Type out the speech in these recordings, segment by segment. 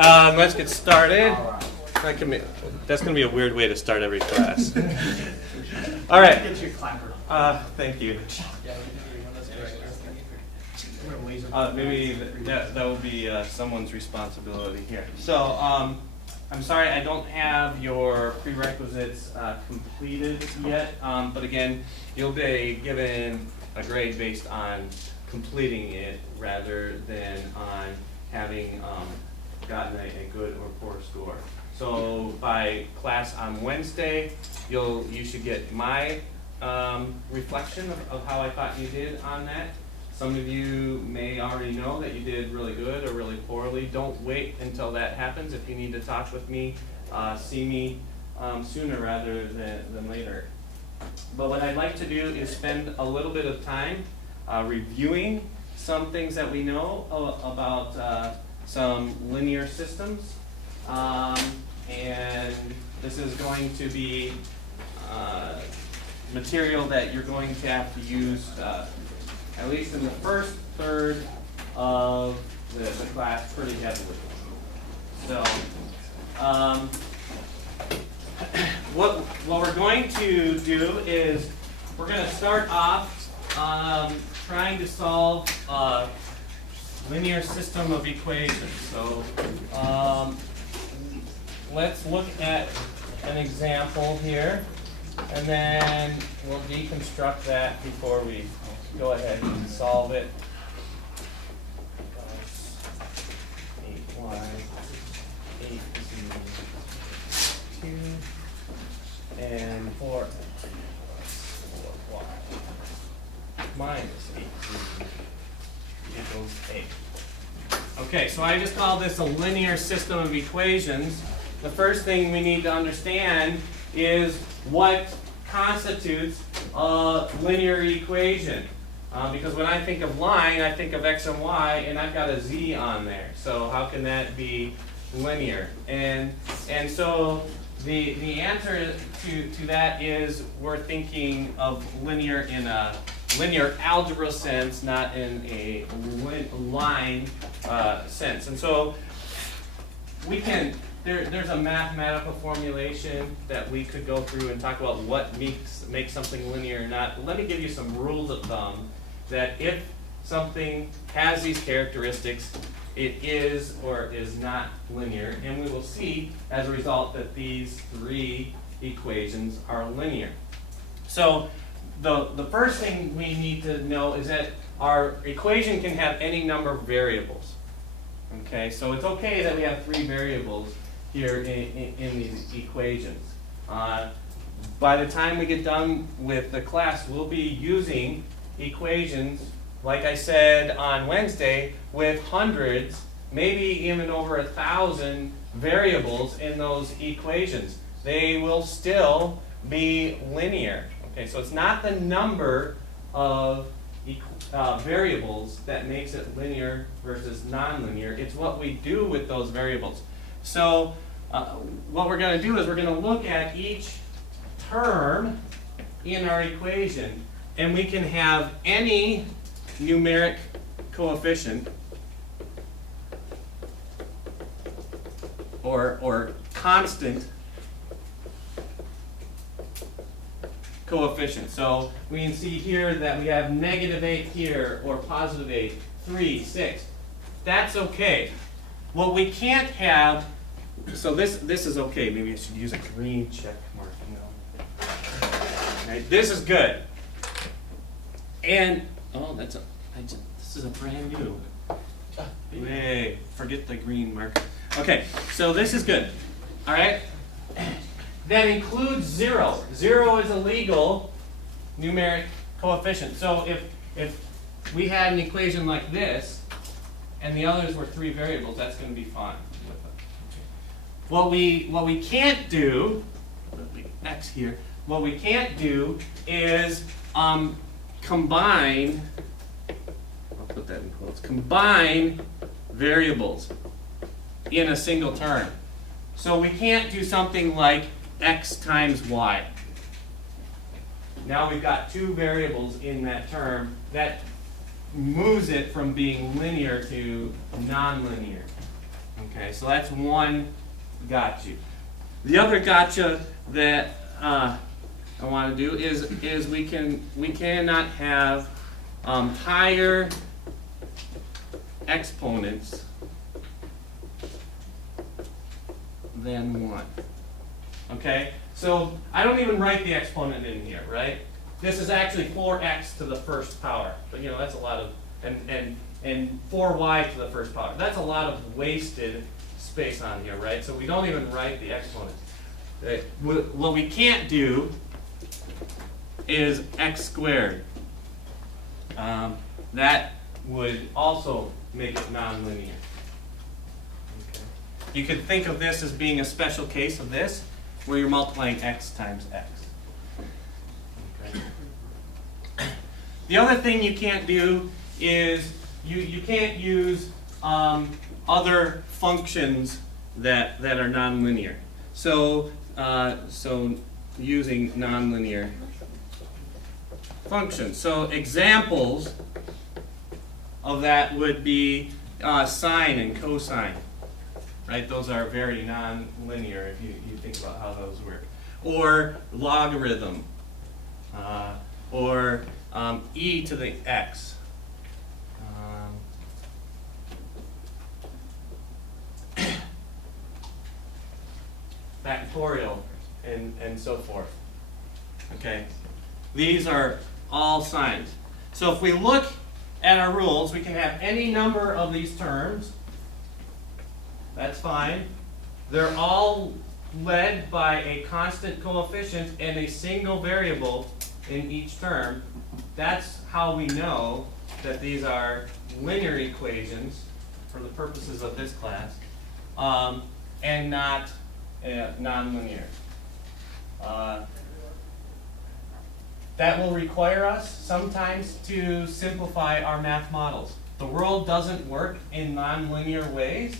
Let's get started. That's going to be a weird way to start every class. All right. Thank you. Maybe that will be someone's responsibility here. So I'm sorry I don't have your prerequisites completed yet, but again, you'll be given a grade based on completing it rather than on having gotten a good or poor score. So by class on Wednesday, you should get my reflection of how I thought you did on that. Some of you may already know that you did really good or really poorly. Don't wait until that happens. If you need to talk with me, see me sooner rather than later. But what I'd like to do is spend a little bit of time reviewing some things that we know about some linear systems. And this is going to be material that you're going to have to use at least in the first third of the class pretty heavily. So what we're going to do is we're going to start off trying to solve a linear system of equations. So let's look at an example here, and then we'll deconstruct that before we go ahead and solve it. 8y, 8z, 2, and 4x plus 4y minus 8z equals 8. Okay, so I just call this a linear system of equations. The first thing we need to understand is what constitutes a linear equation. Because when I think of line, I think of x and y, and I've got a z on there. So how can that be linear? And so the answer to that is we're thinking of linear in a linear algebra sense, not in a line sense. And so we can, there's a mathematical formulation that we could go through and talk about what makes something linear or not. Let me give you some rules of thumb that if something has these characteristics, it is or is not linear. And we will see as a result that these three equations are linear. So the first thing we need to know is that our equation can have any number of variables. Okay, so it's okay that we have three variables here in these equations. By the time we get done with the class, we'll be using equations, like I said on Wednesday, with hundreds, maybe even over 1,000 variables in those equations. They will still be linear. Okay, so it's not the number of variables that makes it linear versus nonlinear. It's what we do with those variables. So what we're going to do is we're going to look at each term in our equation, and we can have any numeric coefficient or constant coefficient. So we can see here that we have -8 here, or +8, 3, 6. That's okay. What we can't have, so this is okay. Maybe I should use a green check mark. Right, this is good. And this is a brand new. Hey, forget the green marker. Okay, so this is good. All right. That includes 0. 0 is a legal numeric coefficient. So if we had an equation like this, and the others were three variables, that's going to be fine with it. What we can't do, x here. What we can't do is combine. I'll put that in quotes. Combine variables in a single term. So we can't do something like x times y. Now we've got two variables in that term. That moves it from being linear to nonlinear. Okay, so that's one gotcha. The other gotcha that I want to do is we cannot have higher exponents than 1. Okay, so I don't even write the exponent in here, right? This is actually 4x to the first power, but you know that's a lot of and 4y to the first power. That's a lot of wasted space on here, right? So we don't even write the exponents. What we can't do is x squared. That would also make it nonlinear. Okay. You could think of this as being a special case of this, where you're multiplying x times x. Okay. The other thing you can't do is you can't use other functions that are nonlinear. So using nonlinear functions. So examples of that would be sine and cosine. Right? Those are very nonlinear if you think about how those work. Or logarithm, or e to the x. Factorial, and so forth. Okay? These are all signs. So if we look at our rules, we can have any number of these terms. That's fine. They're all led by a constant coefficient and a single variable in each term. That's how we know that these are linear equations for the purposes of this class, and not nonlinear. That will require us sometimes to simplify our math models. The world doesn't work in nonlinear ways,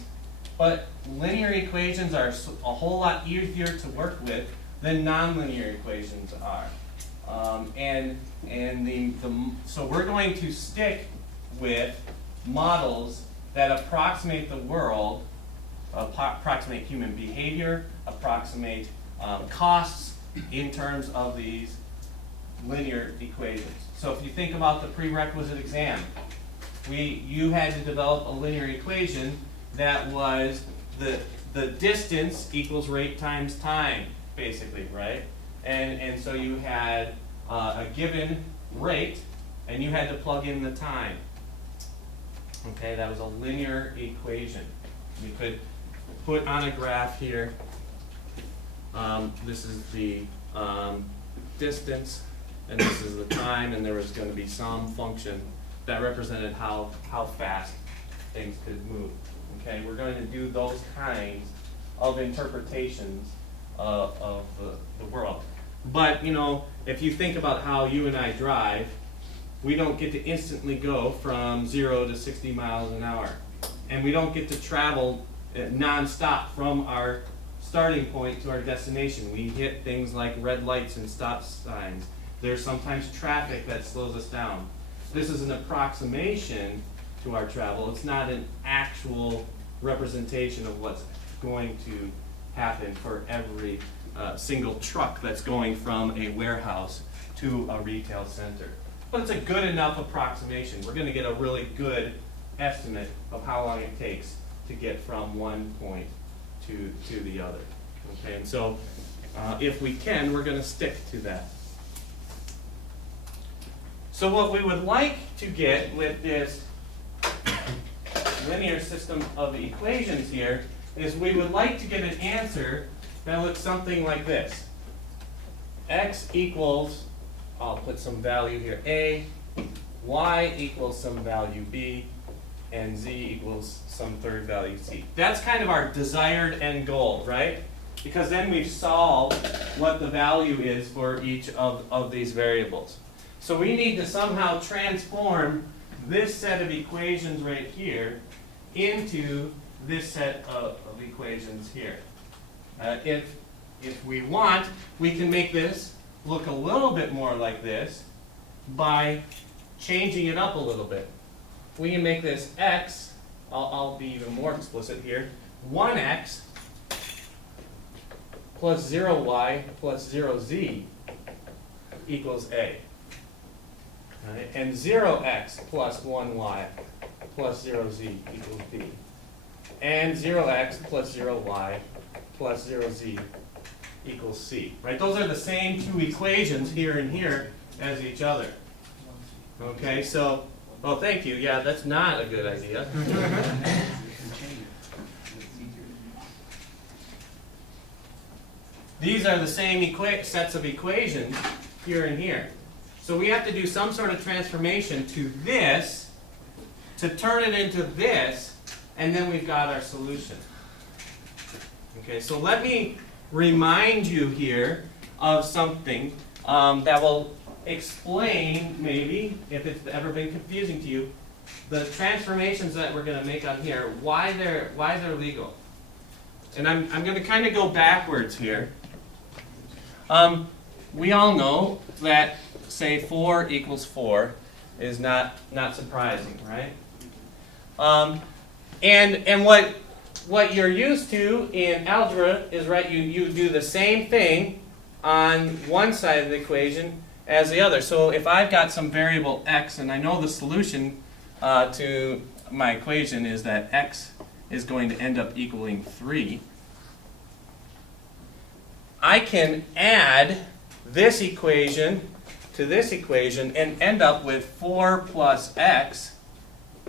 but linear equations are a whole lot easier to work with than nonlinear equations are. So we're going to stick with models that approximate the world, approximate human behavior, approximate costs in terms of these linear equations. So if you think about the prerequisite exam, you had to develop a linear equation that was the distance equals rate times time, basically, right? And so you had a given rate, and you had to plug in the time. Okay, that was a linear equation. We could put on a graph here. This is the distance, and this is the time, and there was going to be some function that represented how fast things could move. Okay, we're going to do those kinds of interpretations of the world. But, you know, if you think about how you and I drive, we don't get to instantly go from 0 to 60 miles an hour. And we don't get to travel non-stop from our starting point to our destination. We hit things like red lights and stop signs. There's sometimes traffic that slows us down. This is an approximation to our travel. It's not an actual representation of what's going to happen for every single truck that's going from a warehouse to a retail center. But it's a good enough approximation. We're going to get a really good estimate of how long it takes to get from one point to the other. Okay, and so if we can, we're going to stick to that. So what we would like to get with this linear system of equations here is we would like to get an answer that looks something like this. X equals, I'll put some value here, A, Y equals some value B, and Z equals some third value C. That's kind of our desired end goal, right? Because then we've solved what the value is for each of these variables. So we need to somehow transform this set of equations right here into this set of equations here. If we want, we can make this look a little bit more like this by changing it up a little bit. We can make this x, I'll be even more explicit here, 1x plus 0y plus 0z equals A. Right? And 0x plus 1y plus 0z equals B. And 0x plus 0y plus 0z equals C. Right? Those are the same two equations here and here as each other. Okay, so, oh, thank you. Yeah, that's not a good idea. These are the same sets of equations here and here. So we have to do some sort of transformation to this to turn it into this, and then we've got our solution. Okay, so let me remind you here of something that will explain, maybe, if it's ever been confusing to you, the transformations that we're going to make on here, why they're legal. And I'm going to kind of go backwards here. We all know that, say, 4 equals 4 is not surprising, right? And what you're used to in algebra is, right, you do the same thing on one side of the equation as the other. So if I've got some variable x, and I know the solution to my equation is that x is going to end up equaling 3, I can add this equation to this equation and end up with 4 plus x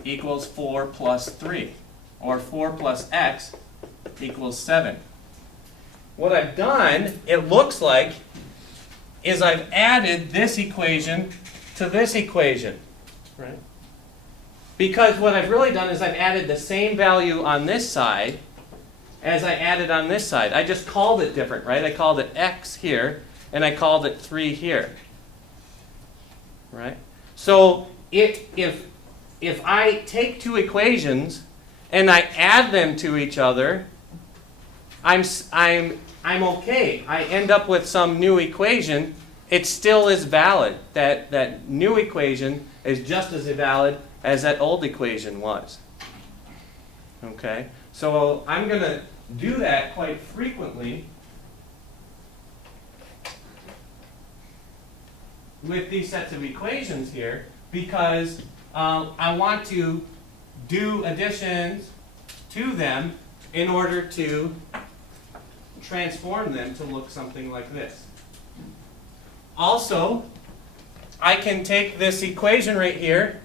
equals 4 plus 3, or 4 plus x equals 7. What I've done, it looks like, is I've added this equation to this equation, right? Because what I've really done is I've added the same value on this side as I added on this side. I just called it different, right? I called it x here, and I called it 3 here, right? So if I take two equations and I add them to each other, I'm okay. I end up with some new equation. It still is valid. That new equation is just as valid as that old equation was. Okay? So I'm going to do that quite frequently with these sets of equations here, because I want to do additions to them in order to transform them to look something like this. Also, I can take this equation right here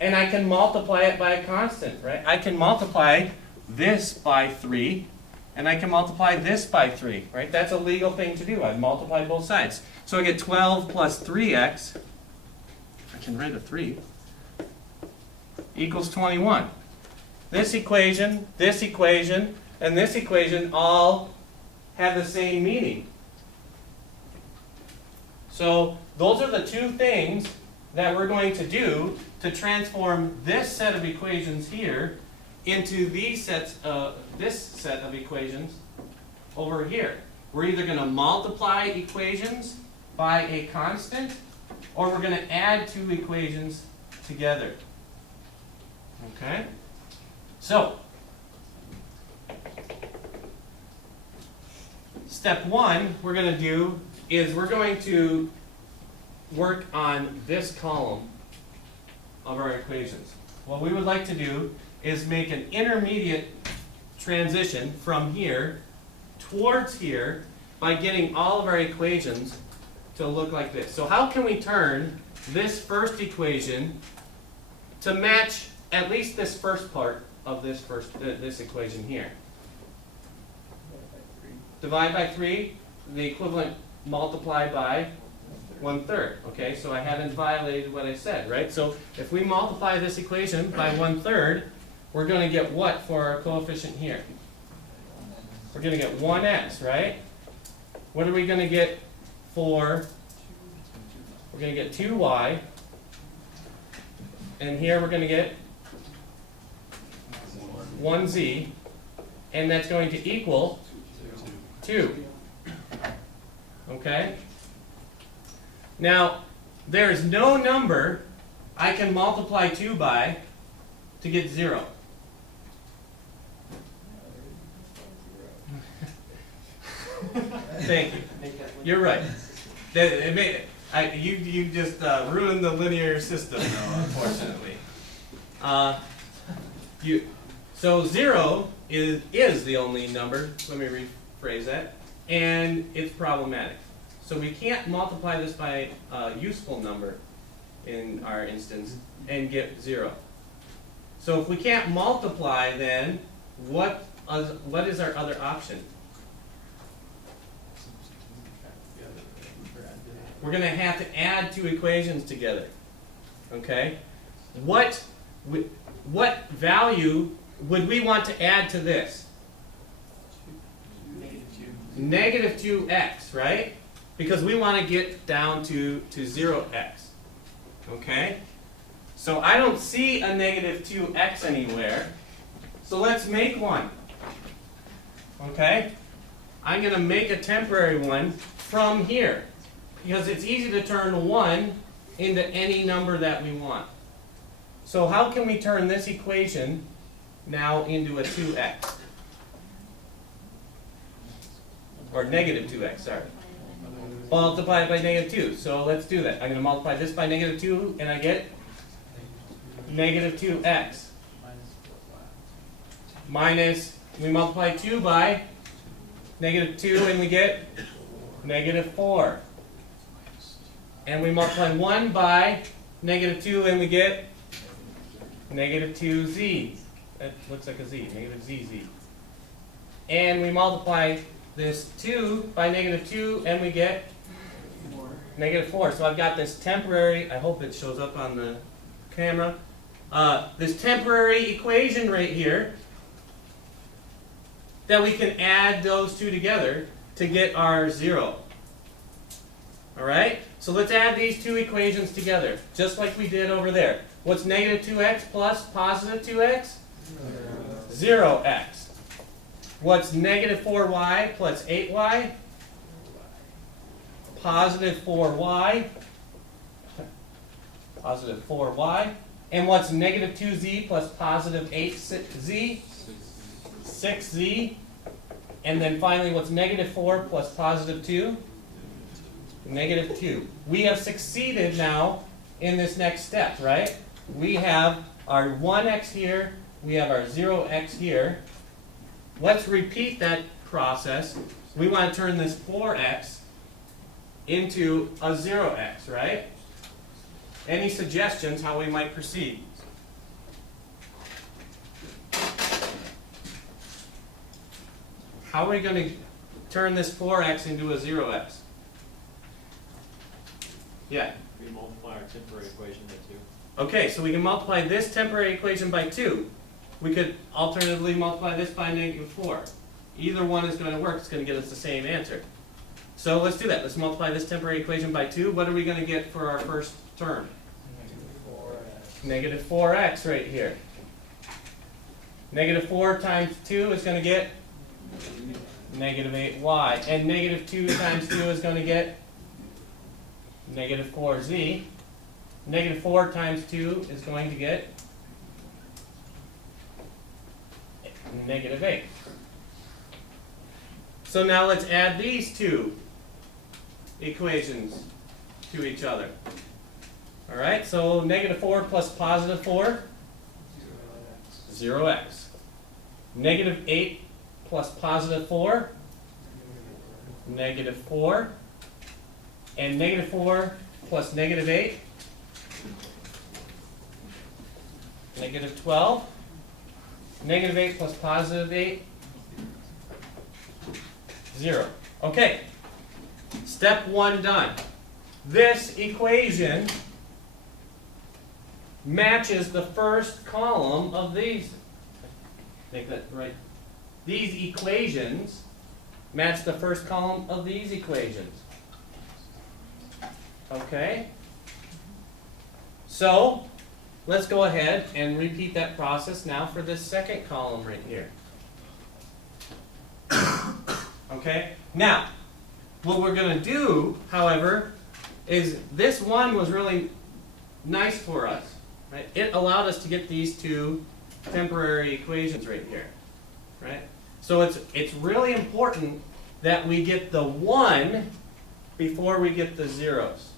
and I can multiply it by a constant, right? I can multiply this by 3 and I can multiply this by 3, right? That's a legal thing to do. I multiply both sides. So I get 12 plus 3x, I can write a 3, equals 21. This equation, and this equation all have the same meaning. So those are the two things that we're going to do to transform this set of equations here into this set of equations over here. We're either going to multiply equations by a constant, or we're going to add two equations together. Okay? So, step 1 we're going to do is we're going to work on this column of our equations. What we would like to do is make an intermediate transition from here towards here by getting all of our equations to look like this. So how can we turn this first equation to match at least this first part of this equation here? Divide by 3, the equivalent multiply by 1/3. Okay, so I haven't violated what I said, right? So if we multiply this equation by 1/3, we're going to get what for our coefficient here? We're going to get 1x, right? What are we going to get for? We're going to get 2y. And here we're going to get 1z. And that's going to equal 2. Okay? Now, there is no number I can multiply 2 by to get 0. Thank you. You're right. You just ruined the linear system, though, unfortunately. So 0 is the only number. Let me rephrase that. And it's problematic. So we can't multiply this by a useful number in our instance and get 0. So if we can't multiply, then what is our other option? We're going to have to add two equations together. Okay? What value would we want to add to this? Negative 2x, right? Because we want to get down to 0x. Okay? So I don't see a negative 2x anywhere. So let's make one. Okay? I'm going to make a temporary one from here. Because it's easy to turn 1 into any number that we want. So how can we turn this equation now into a 2x? Or negative 2x, sorry. Multiply it by negative 2. So let's do that. I'm going to multiply this by negative 2, and I get negative 2x. Minus, we multiply 2 by negative 2, and we get negative 4. And we multiply 1 by negative 2, and we get negative 2z. That looks like a z, negative zz. And we multiply this 2 by negative 2, and we get negative 4. So I've got this temporary, I hope it shows up on the camera, this temporary equation right here that we can add those two together to get our 0. All right? So let's add these two equations together, just like we did over there. What's negative 2x plus positive 2x? 0x. What's negative 4y plus 8y? Positive 4y. Positive 4y. And what's negative 2z plus positive 8z? 6z. And then finally, what's negative 4 plus positive 2? Negative 2. We have succeeded now in this next step, right? We have our 1x here. We have our 0x here. Let's repeat that process. We want to turn this 4x into a 0x, right? Any suggestions how we might proceed? How are we going to turn this 4x into a 0x? Yeah? We multiply our temporary equation by 2. Okay, so we can multiply this temporary equation by 2. We could alternatively multiply this by negative 4. Either one is going to work. It's going to get us the same answer. So let's do that. Let's multiply this temporary equation by 2. What are we going to get for our first term? Negative 4x right here. Negative 4 times 2 is going to get negative 8y. And negative 2 times 2 is going to get negative 4z. Negative 4 times 2 is going to get negative 8. So now let's add these two equations to each other. All right, so negative 4 plus positive 4, 0x. Negative 8 plus positive 4, negative 4. And negative 4 plus negative 8, negative 12. Negative 8 plus positive 8, 0. Okay, step 1 done. This equation matches the first column of these. Make that right. These equations match the first column of these equations. Okay? So, let's go ahead and repeat that process now for this second column right here. Okay? Now, what we're going to do, however, is this one was really nice for us. Right? It allowed us to get these two temporary equations right here. Right? So it's really important that we get the 1 before we get the zeros.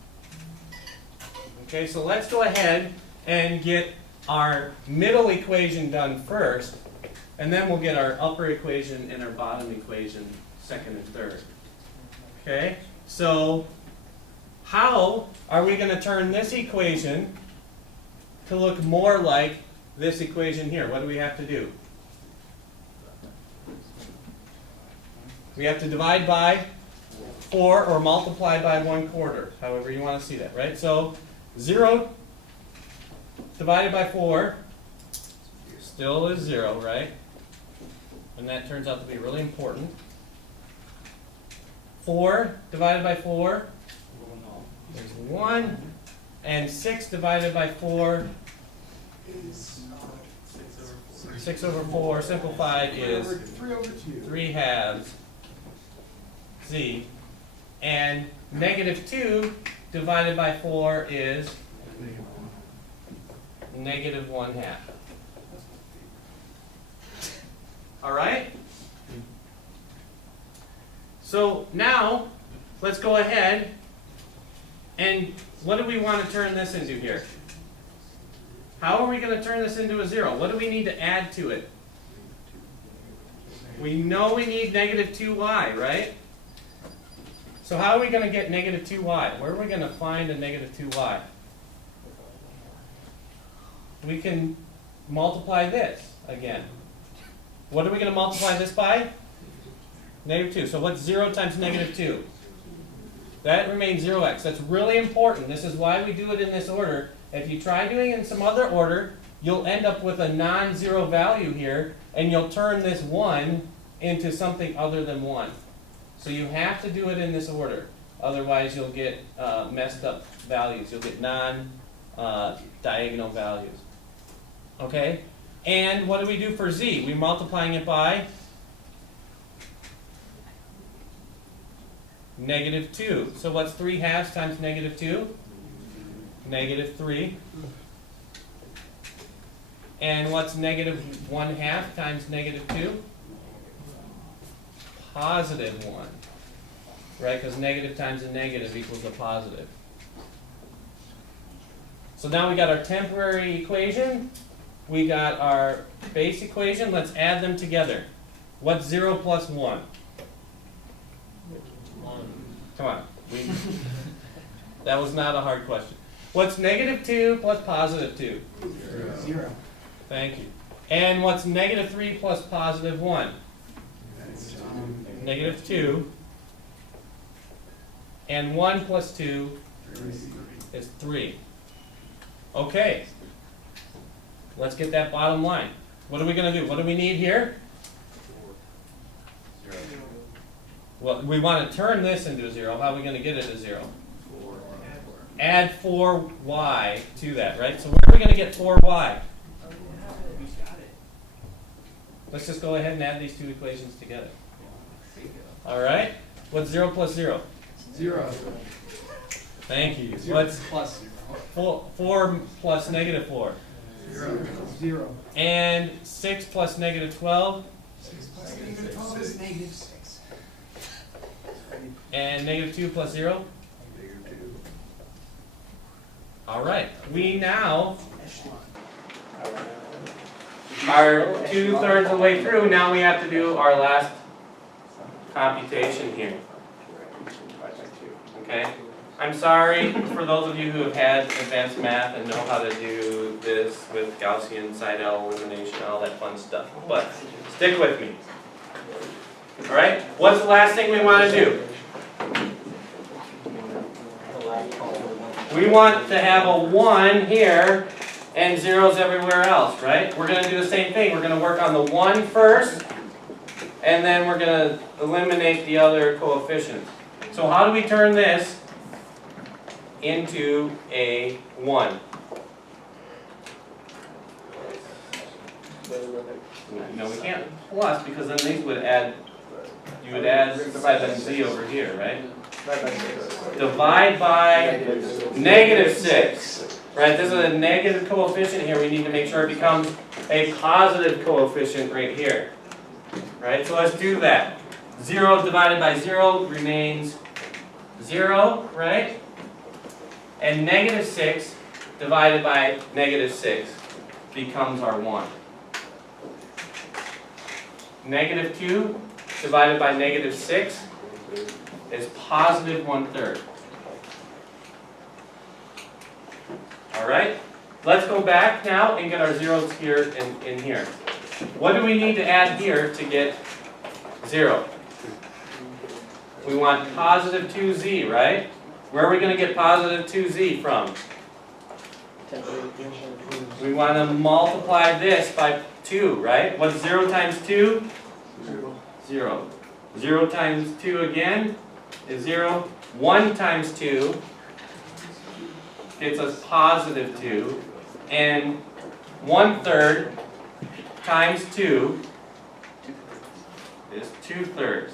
Okay, so let's go ahead and get our middle equation done first, and then we'll get our upper equation and our bottom equation second and third. Okay, so how are we going to turn this equation to look more like this equation here? What do we have to do? We have to divide by 4 or multiply by 1/4, however you want to see that, right? So 0 divided by 4 still is 0, right? And that turns out to be really important. 4 divided by 4 is 1. And 6 divided by 4 is 6 over 4. Simplified is 3 halves z. And -2 divided by 4 is -1/2. All right? So now, let's go ahead and what do we want to turn this into here? How are we going to turn this into a 0? What do we need to add to it? We know we need -2y, right? So how are we going to get -2y? Where are we going to find a -2y? We can multiply this again. What are we going to multiply this by? -2. So what's 0 times -2? That remains 0x. That's really important. This is why we do it in this order. If you try doing it in some other order, you'll end up with a non-zero value here, and you'll turn this 1 into something other than 1. So you have to do it in this order. Otherwise, you'll get messed up values. You'll get non-diagonal values. Okay? And what do we do for z? We're multiplying it by -2. So what's 3 halves times -2? -3. And what's -1/2 times -2? +1. Right? Because negative times a negative equals a positive. So now we got our temporary equation. We got our base equation. Let's add them together. What's 0 plus 1? Come on. That was not a hard question. What's -2 plus +2? 0. Thank you. And what's -3 plus +1? -2. And 1 plus 2 is 3. Okay. Let's get that bottom line. What are we going to do? What do we need here? Well, we want to turn this into a 0. How are we going to get it to 0? Add 4y to that, right? So where are we going to get 4y? Let's just go ahead and add these two equations together. All right? What's 0 plus 0? 0. Thank you. What's plus 4 plus -4? 0. And 6 plus -12? 6 plus -12 is -6. And -2 plus 0? All right. We now are 2/3 of the way through. Now we have to do our last computation here. Okay? I'm sorry for those of you who have had advanced math and know how to do this with Gaussian Seidel elimination, all that fun stuff. But stick with me. All right? What's the last thing we want to do? We want to have a 1 here and zeros everywhere else, right? We're going to do the same thing. We're going to work on the 1 first, and then we're going to eliminate the other coefficients. So how do we turn this into a 1? No, we can't plus, because then these would add, you would add 7z over here, right? Divide by -6. Right, this is a negative coefficient here. We need to make sure it becomes a positive coefficient right here. Right, so let's do that. 0 divided by 0 remains 0, right? And negative 6 divided by negative 6 becomes our 1. Negative 2 divided by negative 6 is positive 1/3. Alright, let's go back now and get our zeros here and in here. What do we need to add here to get 0? We want positive 2z, right? Where are we going to get positive 2z from? We want to multiply this by 2, right? What's 0 times 2? 0. 0 times 2 again is 0. 1 times 2 gets us positive 2. And 1/3 times 2 is 2/3.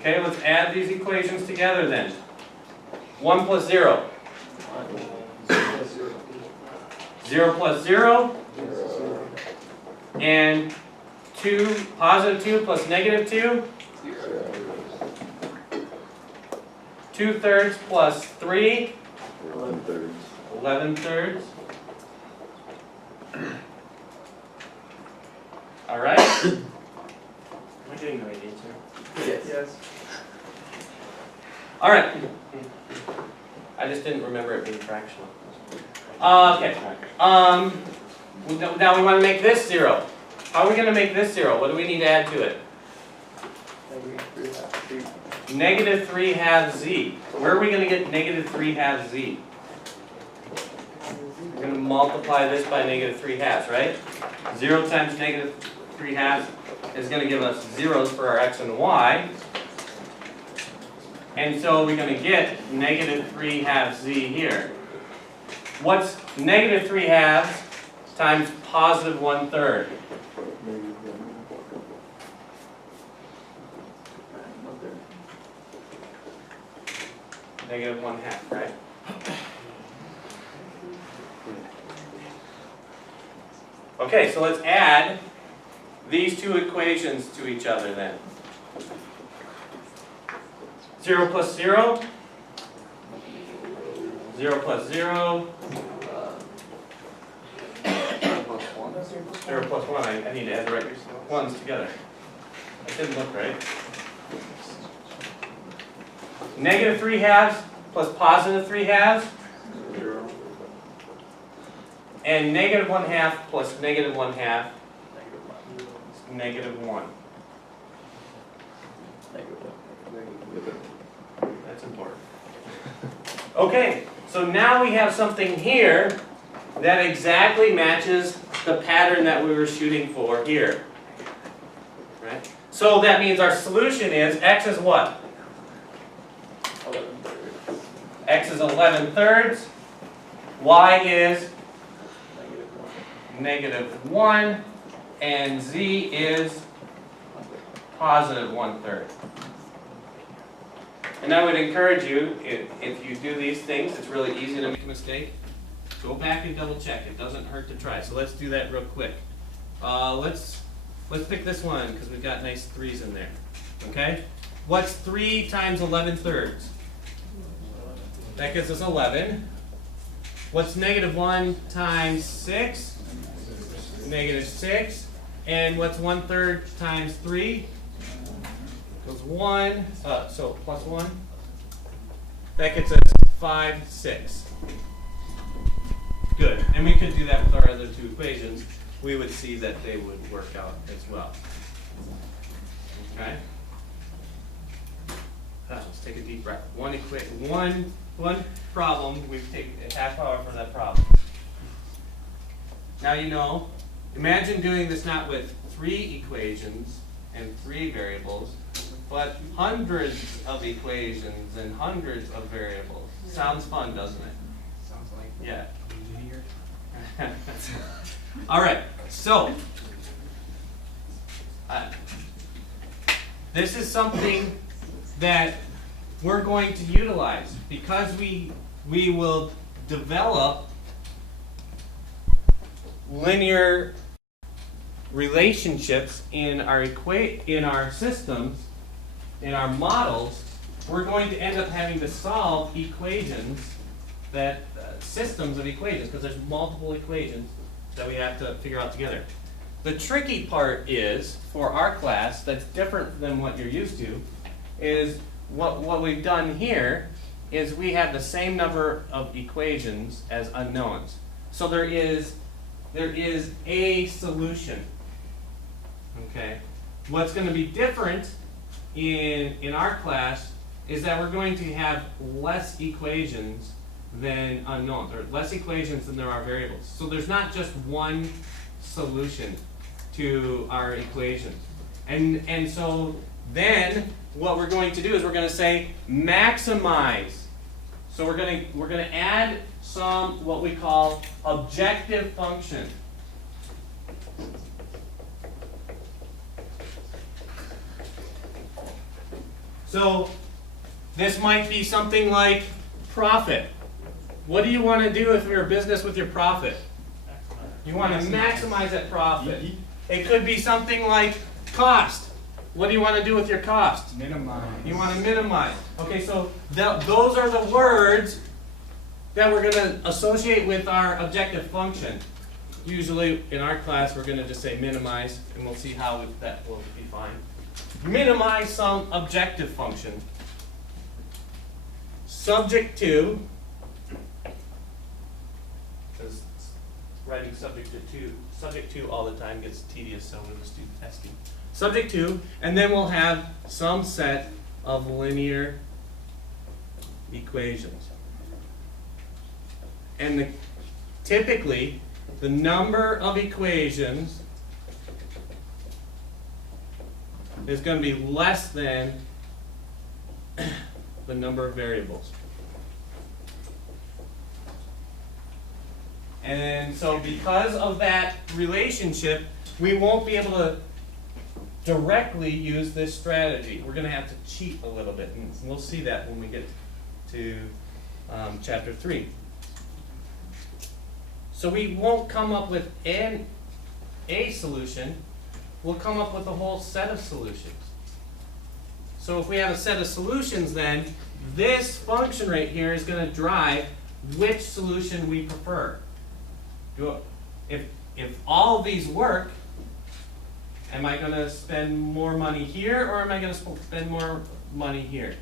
Okay, let's add these equations together then. 1 plus 0. 0 plus 0. And 2, positive 2 plus negative 2. 2/3 plus 3. 11/3. All right. Am I getting the right answer? Yes. All right. I just didn't remember it being fractional. Okay. Now we want to make this 0. How are we going to make this 0? What do we need to add to it? Negative 3 halves z. Where are we going to get negative 3 halves z? We're going to multiply this by negative 3 halves, right? 0 times negative 3 halves is going to give us zeros for our x and y. And so we're going to get negative 3 halves z here. What's negative 3 halves times positive 1/3? Negative 1/2, right? Okay, so let's add these two equations to each other then. 0 plus 0. 0 plus 0. 0 plus 1. I need to add the right ones together. That didn't look right. Negative 3 halves plus positive 3 halves. 0. And negative 1/2 plus negative 1/2 is negative 1. That's important. Okay, so now we have something here that exactly matches the pattern that we were shooting for here. Right? So that means our solution is x is what? X is 11/3. Y is negative 1. And z is positive 1/3. And I would encourage you, if you do these things, it's really easy to make a mistake. Go back and double check. It doesn't hurt to try. So let's do that real quick. Let's pick this one because we've got nice 3's in there. Okay? What's 3 times 11/3? That gives us 11. What's negative 1 times 6? Negative 6. And what's 1/3 times 3? Goes 1. So plus 1. That gets us 5, 6. Good. And we could do that with our other two equations. We would see that they would work out as well. Okay? Let's take a deep breath. One problem, we've taken a half hour for that problem. Now you know, imagine doing this not with 3 equations and 3 variables, but hundreds of equations and hundreds of variables. Sounds fun, doesn't it? Sounds like Yeah. linear. All right, so this is something that we're going to utilize because we will develop linear relationships in our systems, in our models, we're going to end up having to solve equations that systems of equations, because there's multiple equations that we have to figure out together. The tricky part is, for our class, that's different than what you're used to, is what we've done here is we have the same number of equations as unknowns. So there is a solution. Okay? What's going to be different in our class is that we're going to have less equations than unknowns, or less equations than there are variables. So there's not just one solution to our equations. And so then what we're going to do is we're going to say maximize. So we're going to add some what we call objective function. So this might be something like profit. What do you want to do if you're a business with your profit? You want to maximize that profit. It could be something like cost. What do you want to do with your cost? Minimize. You want to minimize. Okay, so those are the words that we're going to associate with our objective function. Usually in our class we're going to just say minimize, and we'll see how that will be fine. Minimize some objective function. Subject to, because writing subject to all the time gets tedious, so we'll just do asking. Subject to, and then we'll have some set of linear equations. And typically, the number of equations is going to be less than the number of variables. And so because of that relationship, we won't be able to directly use this strategy. We're going to have to cheat a little bit, and we'll see that when we get to chapter 3. So we won't come up with a solution, we'll come up with a whole set of solutions. So if we have a set of solutions, then this function right here is going to drive which solution we prefer. If all of these work, am I going to spend more money here, or am I going to spend more money here?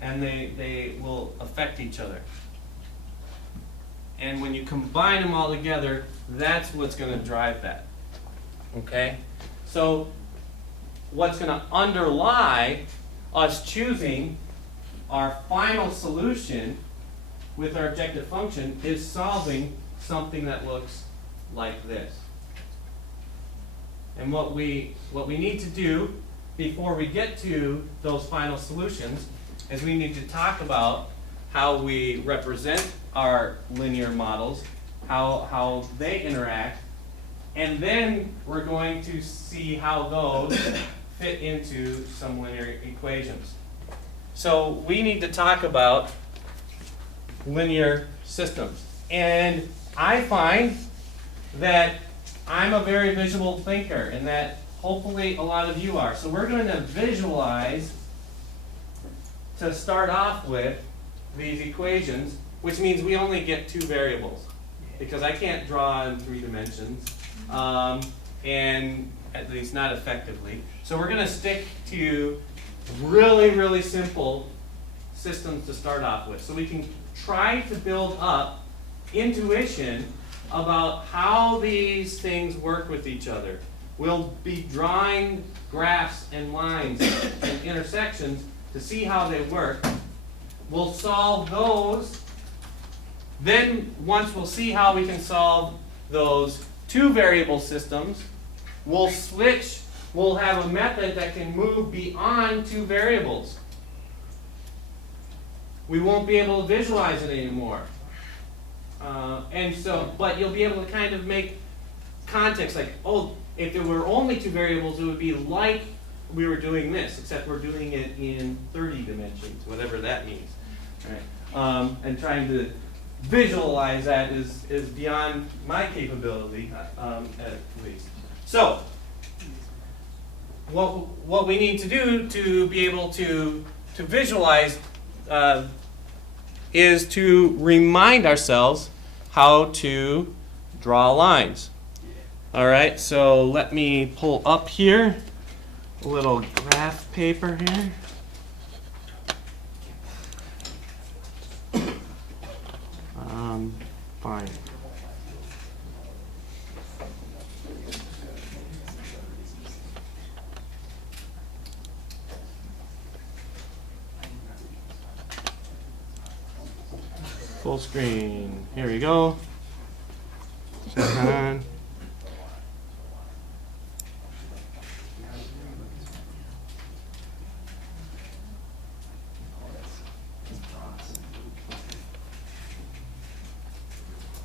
And they will affect each other. And when you combine them all together, that's what's going to drive that. Okay? So what's going to underlie us choosing our final solution with our objective function is solving something that looks like this. And what we need to do before we get to those final solutions is we need to talk about how we represent our linear models, how they interact, and then we're going to see how those fit into some linear equations. So we need to talk about linear systems. And I find that I'm a very visual thinker, and that hopefully a lot of you are. So we're going to visualize to start off with these equations, which means we only get two variables, because I can't draw in 3 dimensions, and at least not effectively. So we're going to stick to really, really simple systems to start off with, so we can try to build up intuition about how these things work with each other. We'll be drawing graphs and lines and intersections to see how they work. We'll solve those. Then, once we'll see how we can solve those 2 variable systems, we'll switch. We'll have a method that can move beyond 2 variables. We won't be able to visualize it anymore. But you'll be able to kind of make context, like, oh, if there were only 2 variables, it would be like we were doing this, except we're doing it in 30 dimensions, whatever that means. Right? And trying to visualize that is beyond my capability, at least. So, what we need to do to be able to visualize is to remind ourselves how to draw lines. All right, so let me pull up here a little graph paper here. Fine. Full screen. Here we go. Check on.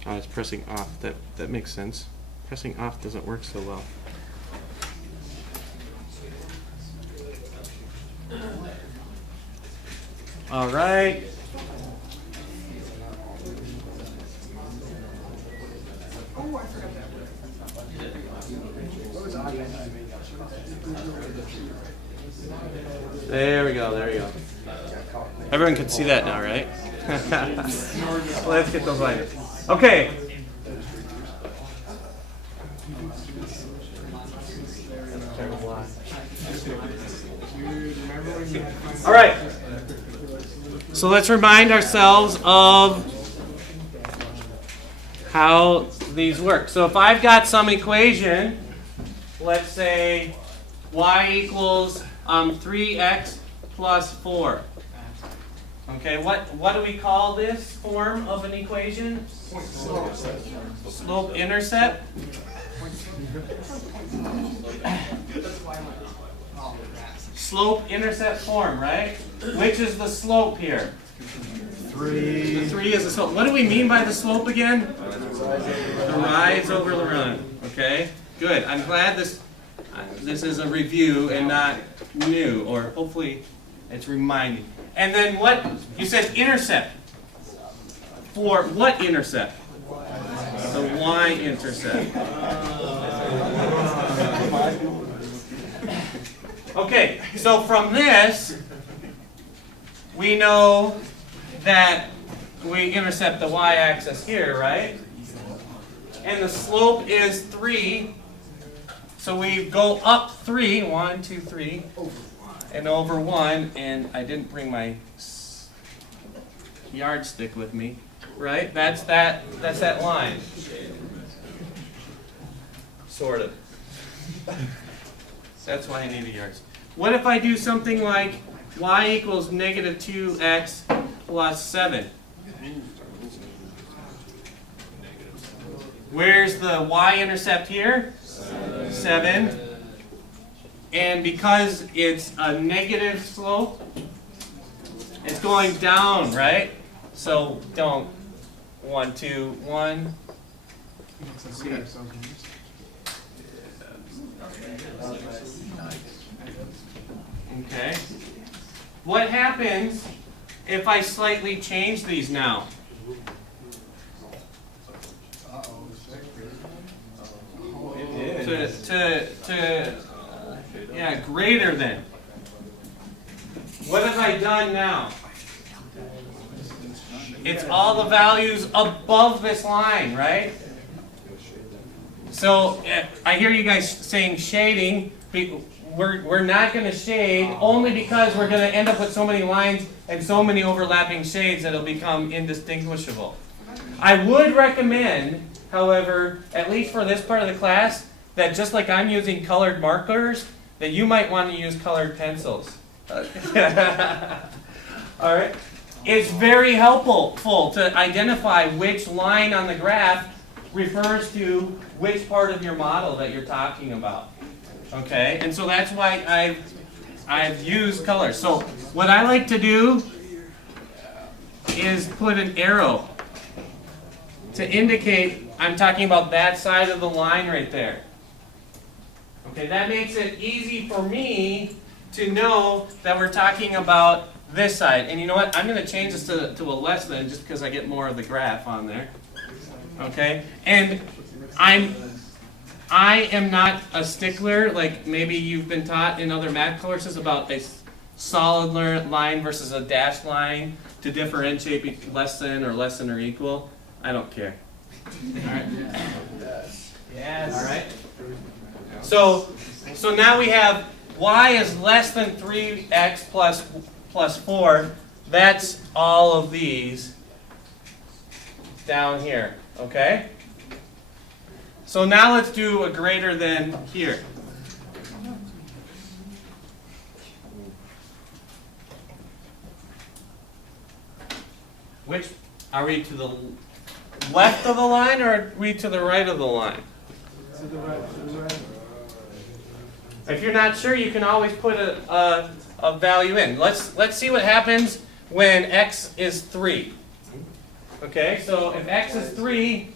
I was pressing off. That makes sense. Pressing off doesn't work so well. All right. There we go, there we go. Everyone can see that now, right? Let's get those lines. Okay. All right. So let's remind ourselves of how these work. So if I've got some equation, let's say y equals 3x plus 4. Okay, what do we call this form of an equation? Slope intercept. Slope intercept form, right? Which is the slope here? 3. The 3 is the slope. What do we mean by the slope again? The rise over the run. Okay, good. I'm glad this is a review and not new, or hopefully it's reminding. And then what? You said intercept. For what intercept? The y-intercept. Okay, so from this, we know that we intercept the y-axis here, right? And the slope is 3. So we go up 3, 1, 2, 3, and over 1, and I didn't bring my yardstick with me, right? That's that line. Sort of. That's why I need a yardstick. What if I do something like y equals negative 2x plus 7? Where's the y-intercept here? 7. And because it's a negative slope, it's going down, right? So don't 1, 2, 1. Okay. What happens if I slightly change these now? Yeah, greater than. What have I done now? It's all the values above this line, right? So I hear you guys saying shading. We're not going to shade only because we're going to end up with so many lines and so many overlapping shades that it'll become indistinguishable. I would recommend, however, at least for this part of the class, that just like I'm using colored markers, that you might want to use colored pencils. All right? It's very helpful to identify which line on the graph refers to which part of your model that you're talking about. Okay? And so that's why I've used colors. So what I like to do is put an arrow to indicate I'm talking about that side of the line right there. Okay, that makes it easy for me to know that we're talking about this side. And you know what? I'm going to change this to a less than just because I get more of the graph on there. Okay? And I am not a stickler, like maybe you've been taught in other math courses about a solid line versus a dashed line to differentiate less than or equal. I don't care. Alright? Yes. Alright? So now we have y is less than 3x plus 4. That's all of these down here. Okay? So now let's do a greater than here. Which, are we to the left of the line or are we to the right of the line? To the right, to the right. If you're not sure, you can always put a value in. Let's see what happens when x is 3. Okay, so if x is 3,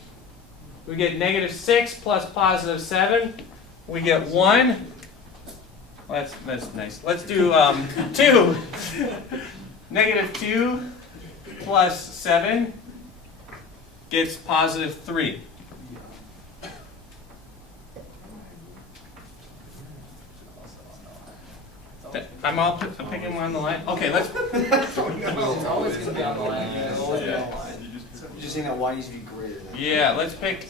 we get negative 6 plus positive 7. We get 1. Well, that's nice. Let's do 2. Negative 2 plus 7 gets positive 3. I'm picking one on the line. Okay, let's. It's always going to be on the line. It's always be on the line. You're just saying that y needs to be greater than. Yeah, let's pick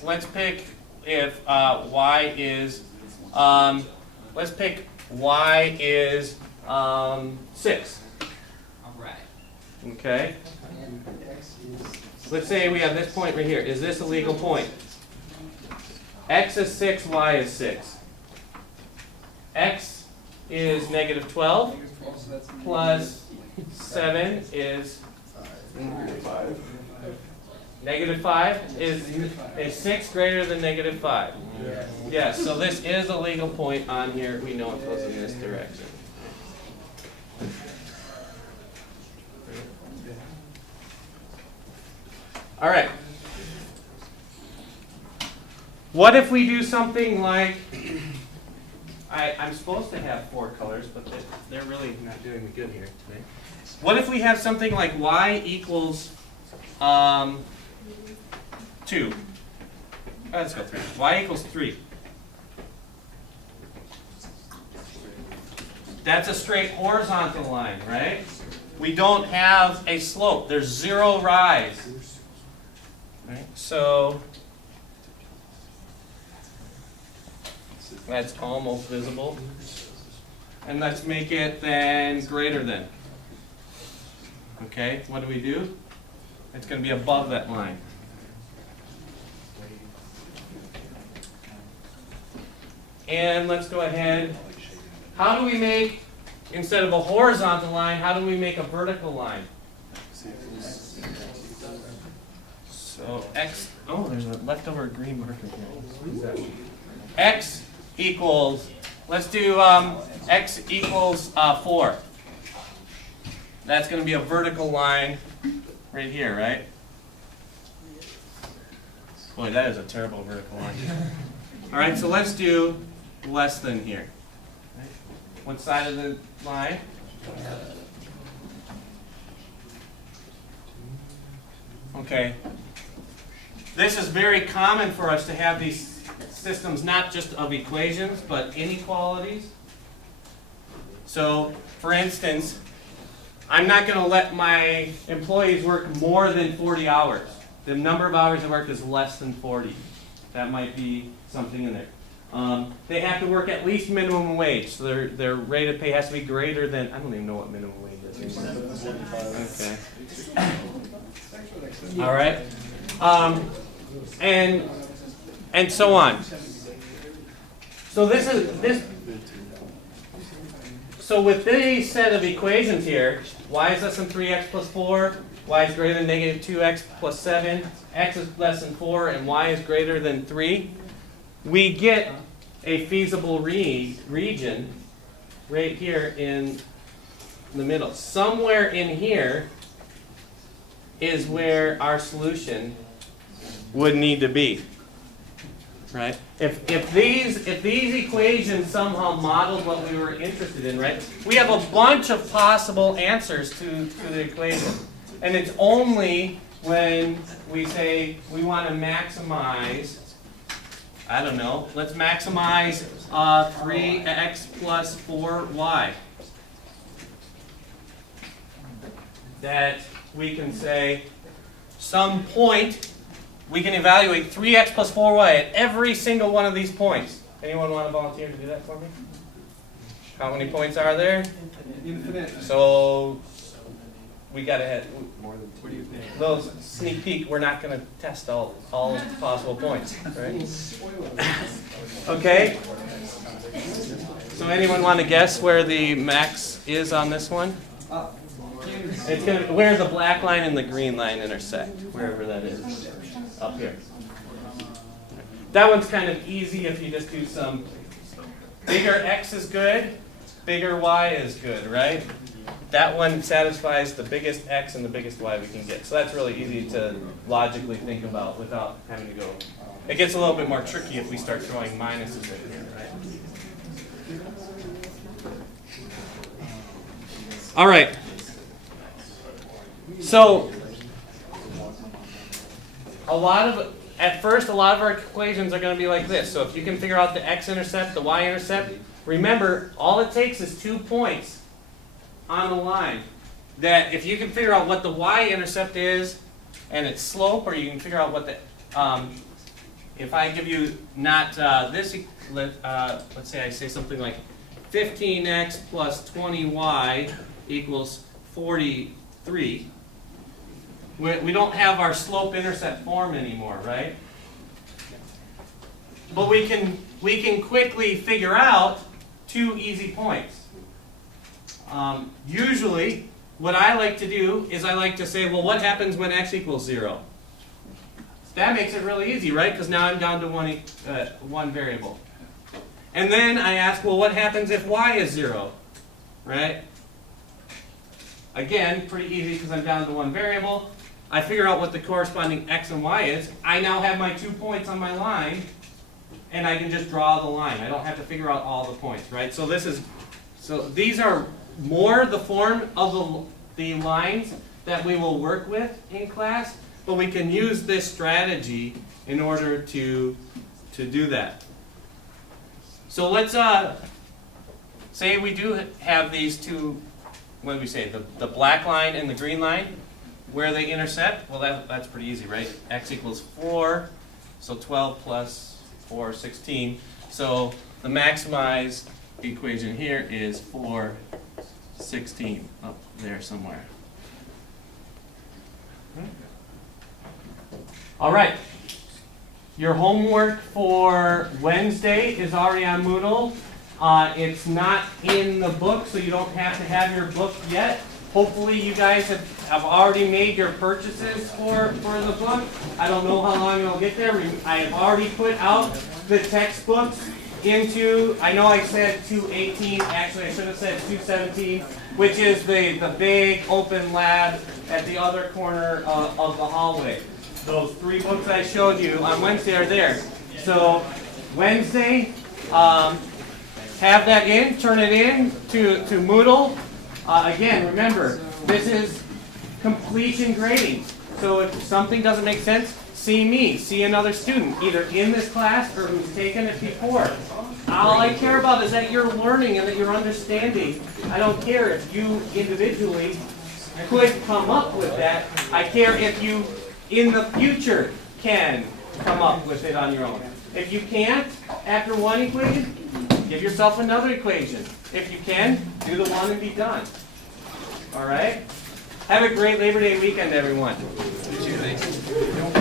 if y is let's pick y is 6. All right. Okay. Let's say we have this point right here. Is this a legal point? X is 6, y is 6. X is negative 12 plus 7 is negative 5. Is 6 greater than negative 5? Yes, so this is a legal point on here. We know it goes in this direction. All right. What if we do something like, I'm supposed to have 4 colors, but they're really not doing me good here today. What if we have something like y equals 2? Let's go 3. Y equals 3. That's a straight horizontal line, right? We don't have a slope. There's 0 rise. Right? So that's almost visible. And let's make it then greater than. Okay, what do? It's going to be above that line. And let's go ahead. How do we make, instead of a horizontal line, how do we make a vertical line? So x, oh, there's a leftover green marker here. X equals, let's do x equals 4. That's going to be a vertical line right here, right? Boy, that is a terrible vertical line. All right, so let's do less than here. What side of the line? Okay. This is very common for us to have these systems not just of equations, but inequalities. So, for instance, I'm not going to let my employees work more than 40 hours. The number of hours they work is less than 40. That might be something in there. They have to work at least minimum wage, so their rate of pay has to be greater than, I don't even know what minimum wage is. Okay. All right. And so on. So so with this set of equations here, y is less than 3x plus 4, y is greater than negative 2x plus 7, x is less than 4, and y is greater than 3, we get a feasible region right here in the middle. Somewhere in here is where our solution would need to be. Right? If these equations somehow modeled what we were interested in, right? We have a bunch of possible answers to the equation. And it's only when we say we want to maximize I don't know, let's maximize 3x plus 4y. That we can say some point, we can evaluate 3x plus 4y at every single one of these points. Anyone want to volunteer to do that for me? How many points are there? Infinite. So we got to head. More than What do you think? Little sneak peek, we're not going to test all possible points, right? Okay. So anyone want to guess where the max is on this one? It's going to, where the black line and the green line intersect, wherever that is. Up here. That one's kind of easy if you just do some bigger x is good, bigger y is good, right? That one satisfies the biggest x and the biggest y we can get. So that's really easy to logically think about without having to go. It gets a little bit more tricky if we start throwing minuses in here, right? All right. So at first, a lot of our equations are going to be like this. So if you can figure out the x-intercept, the y-intercept, remember, all it takes is 2 points on the line. That if you can figure out what the y-intercept is and its slope, or you can figure out what the, if I give you not this, let's say I say something like 15x plus 20y equals 43. We don't have our slope-intercept form anymore, right? But we can quickly figure out 2 easy points. Usually, what I like to do is I like to say, well, what happens when x equals 0? That makes it really easy, right? Because now I'm down to one variable. And then I ask, well, what happens if y is 0? Right? Again, pretty easy because I'm down to one variable. I figure out what the corresponding x and y is. I now have my 2 points on my line, and I can just draw the line. I don't have to figure out all the points, right? So these are more the form of the lines that we will work with in class, but we can use this strategy in order to do that. So let's say we do have these two. What do we say? The black line and the green line. Where they intersect? Well, that's pretty easy, right? X equals 4, so 12 plus 4, 16. So the maximized equation here is 4, 16, up there somewhere. All right. Your homework for Wednesday is already on Moodle. It's not in the book, so you don't have to have your book yet. Hopefully you guys have already made your purchases for the book. I don't know how long it'll get there. I have already put out the textbooks into, I know I said 218, actually I should have said 217, which is the big open lab at the other corner of the hallway. Those 3 books I showed you on Wednesday are there. So Wednesday, have that in, turn it in to Moodle. Again, remember, this is completion grading. So if something doesn't make sense, see me, see another student, either in this class or who's taken it before. All I care about is that you're learning and that you're understanding. I don't care if you individually could come up with that. I care if you, in the future, can come up with it on your own. If you can't, after one equation, give yourself another equation. If you can, do the one and be done. All right? Have a great Labor Day weekend, everyone. Thank you.